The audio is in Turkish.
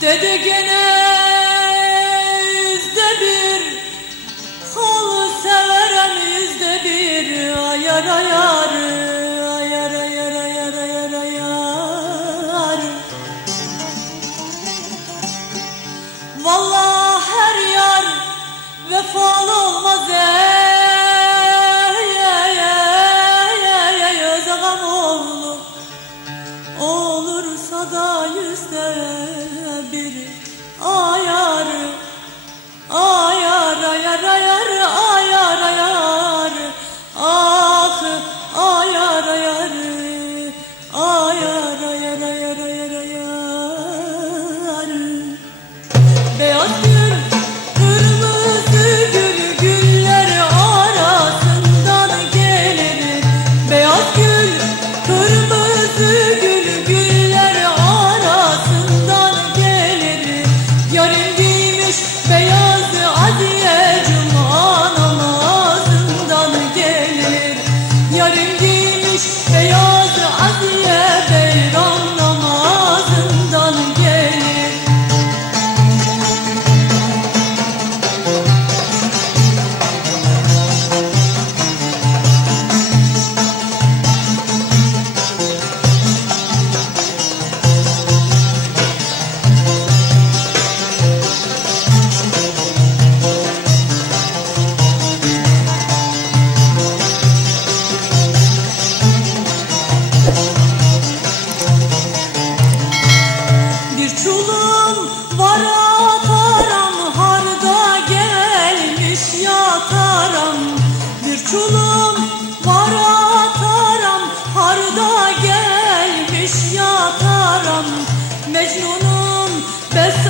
Dede gene yüzde bir, halı severen yüzde bir. Ayar ayar, ayar ayar ayar ayar ayar. Vallahi her yar vefalı olmaz Özağam oğlu olursa da yüzde bir. Ayar ayar ayar ayar ayar ayar. Ah ayar ayar ayar ayar ayar ayar ayar. Beyaz gül, kırmızı gül, güller arasından gelir. Beyaz gül, kırmızı gül, güller arasından gelir. Yarın giymiş beyaz adiye, cuma namazından gelir. Yarın giymiş beyaz adiye, beyran namazından gelir. Çulum var ataram, harda gelmiş yataram. Bir çulum var ataram, harda gelmiş yataram. Mecnun'un bes